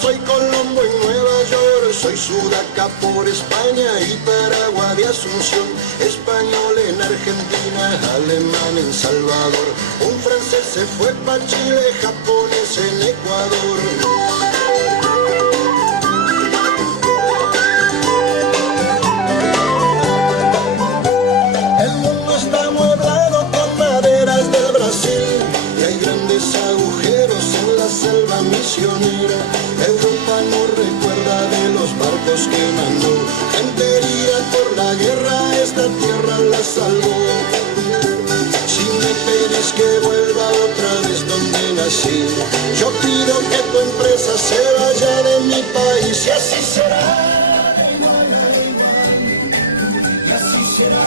soy Colombo en Nueva York, soy Sudaca por España y Paraguay de Asunción, español en Argentina, alemán en Salvador, un francés se fue pa' Chile, japonés en Ecuador. El mundo está amueblado con maderas del Brasil y hay grandes agujeros en la selva misionera. Europa no recuerda de los barcos que mandó, gente herida por la guerra, esta tierra la salvó. Si me pedís que vuelva otra vez donde nací, yo pido que tu empresa se vaya de mi país y así será. Y así será.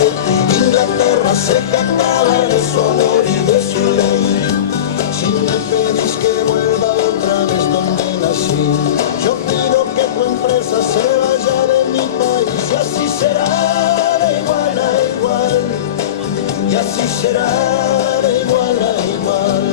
Inglaterra se jactaba de su honor y de su ley. Si me pedís que vuelva otra vez donde nací, yo pido que tu empresa se vaya de mi país y así será de igual a igual. Y así será de igual a igual.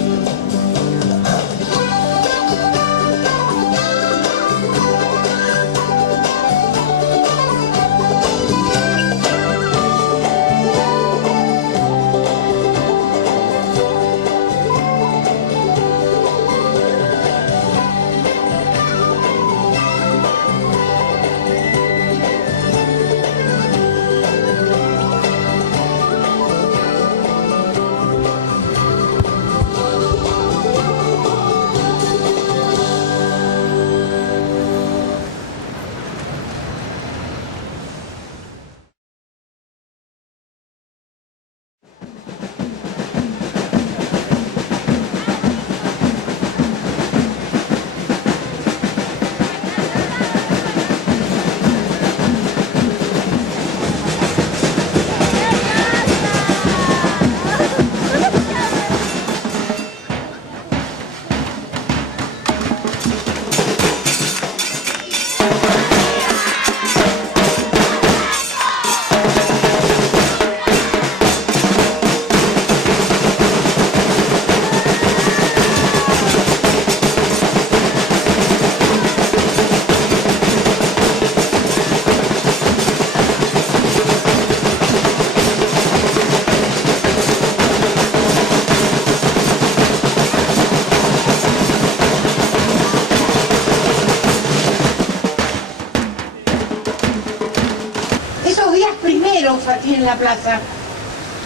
Aquí en la plaza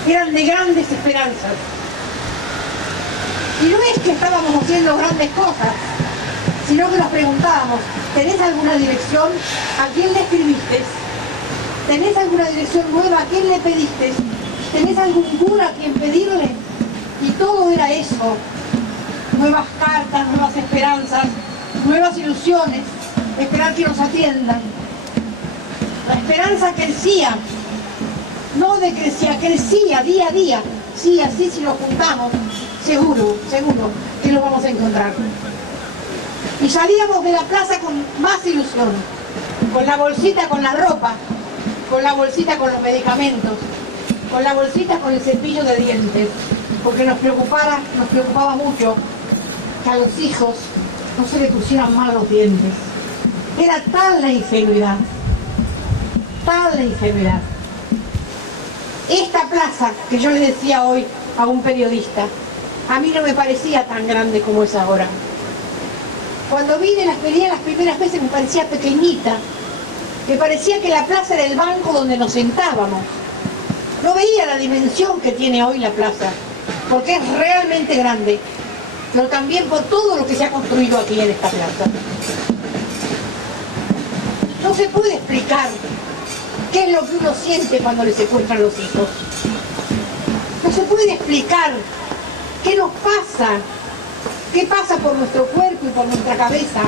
eran de grandes esperanzas, y no es que estábamos haciendo grandes cosas, sino que nos preguntábamos: ¿tenés alguna dirección? ¿A quién le escribiste? ¿Tenés alguna dirección nueva? ¿A quién le pediste? ¿Tenés algún cura a quien pedirle? Y todo era eso: nuevas cartas, nuevas esperanzas, nuevas ilusiones, esperar que nos atiendan. La esperanza crecía, no decrecía, crecía día a día. Sí, así si lo juntamos, seguro que lo vamos a encontrar. Y salíamos de la plaza con más ilusión, con la bolsita con la ropa, con la bolsita con los medicamentos, con la bolsita con el cepillo de dientes, porque nos preocupaba mucho que a los hijos no se le pusieran mal los dientes. Era tal la ingenuidad, tal la ingenuidad. Esta plaza, que yo le decía hoy a un periodista, a mí no me parecía tan grande como es ahora. Cuando venía las primeras veces me parecía pequeñita, me parecía que la plaza era el banco donde nos sentábamos. No veía la dimensión que tiene hoy la plaza, porque es realmente grande, pero también por todo lo que se ha construido aquí en esta plaza. No se puede explicar qué es lo que uno siente cuando le secuestran los hijos. No se puede explicar qué nos pasa, qué pasa por nuestro cuerpo y por nuestra cabeza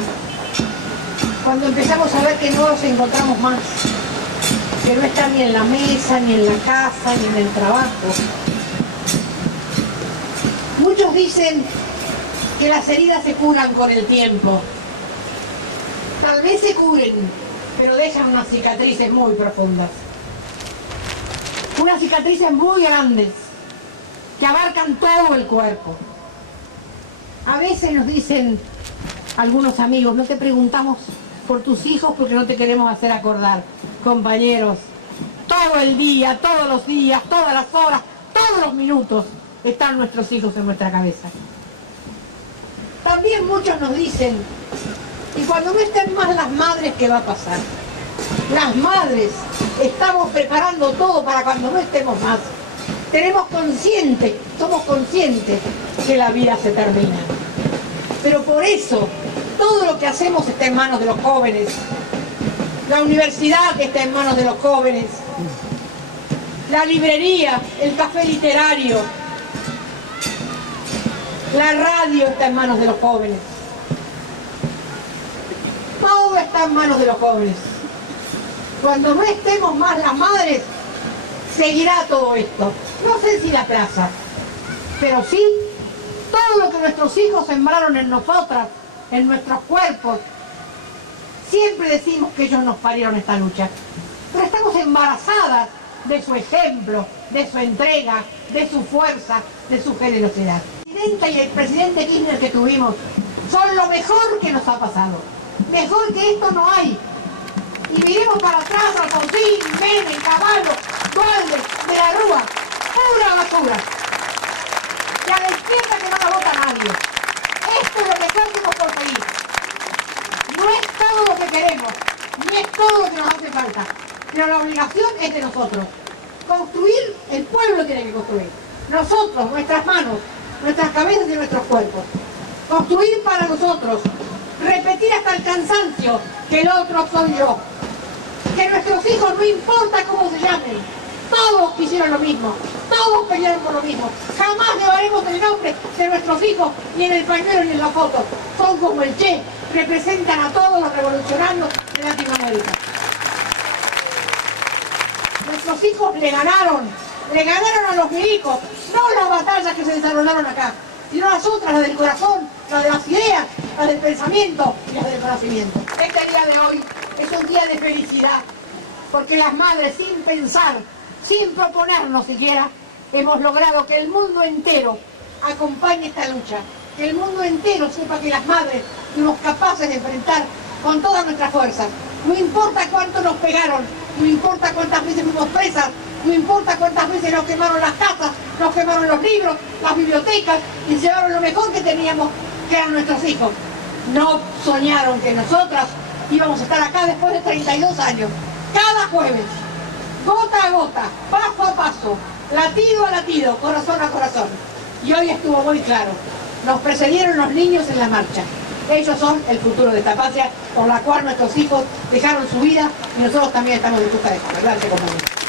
cuando empezamos a ver que no los encontramos más, que no están ni en la mesa, ni en la casa, ni en el trabajo. Muchos dicen que las heridas se curan con el tiempo. Tal vez se curen, pero dejan unas cicatrices muy profundas. Unas cicatrices muy grandes, que abarcan todo el cuerpo. A veces nos dicen algunos amigos, no te preguntamos por tus hijos porque no te queremos hacer acordar. Compañeros, todo el día, todos los días, todas las horas, todos los minutos están nuestros hijos en nuestra cabeza. También muchos nos dicen, y cuando no estén más las madres, ¿qué va a pasar? Las madres estamos preparando todo para cuando no estemos más. Somos conscientes que la vida se termina. Pero por eso, todo lo que hacemos está en manos de los jóvenes. La universidad está en manos de los jóvenes. La librería, el café literario, la radio está en manos de los jóvenes. Todo está en manos de los jóvenes. Cuando no estemos más las madres, seguirá todo esto. No sé si la plaza, pero sí todo lo que nuestros hijos sembraron en nosotras, en nuestros cuerpos. Siempre decimos que ellos nos parieron esta lucha, pero estamos embarazadas de su ejemplo, de su entrega, de su fuerza, de su generosidad. La presidenta y el presidente Kirchner que tuvimos son lo mejor que nos ha pasado. Mejor que esto no hay. Y miremos para atrás, Alfonsín, Menem, Cavallo, Dualde, de la Rúa, pura basura. Y a la izquierda que no la vota nadie. Esto es lo que hacemos por seguir. No es todo lo que queremos, ni es todo lo que nos hace falta, pero la obligación es de nosotros. Construir, el pueblo tiene que construir. Nosotros, nuestras manos, nuestras cabezas y nuestros cuerpos. Construir para nosotros. Repetir hasta el cansancio que el otro soy yo. Que nuestros hijos, no importa cómo se llamen, todos quisieron lo mismo, todos pelearon por lo mismo. Jamás llevaremos el nombre de nuestros hijos ni en el pañuelo ni en la foto. Son como el Che, representan a todos los revolucionarios de Latinoamérica. Nuestros hijos le ganaron a los milicos, no las batallas que se desarrollaron acá, sino las otras, las del corazón, las de las ideas, las del pensamiento y las del conocimiento. Este día de hoy es un día de felicidad, porque las madres, sin pensar, sin proponernos siquiera, hemos logrado que el mundo entero acompañe esta lucha, que el mundo entero sepa que las madres fuimos capaces de enfrentar con todas nuestras fuerzas. No importa cuánto nos pegaron, no importa cuántas veces fuimos presas, no importa cuántas veces nos quemaron las casas, nos quemaron los libros, las bibliotecas y se llevaron lo mejor que teníamos, que eran nuestros hijos. No soñaron que nosotras íbamos a estar acá después de 32 años, cada jueves, gota a gota, paso a paso, latido a latido, corazón a corazón. Y hoy estuvo muy claro, nos precedieron los niños en la marcha. Ellos son el futuro de esta patria, por la cual nuestros hijos dejaron su vida y nosotros también estamos dispuestos a dejarla. Gracias, compañeros.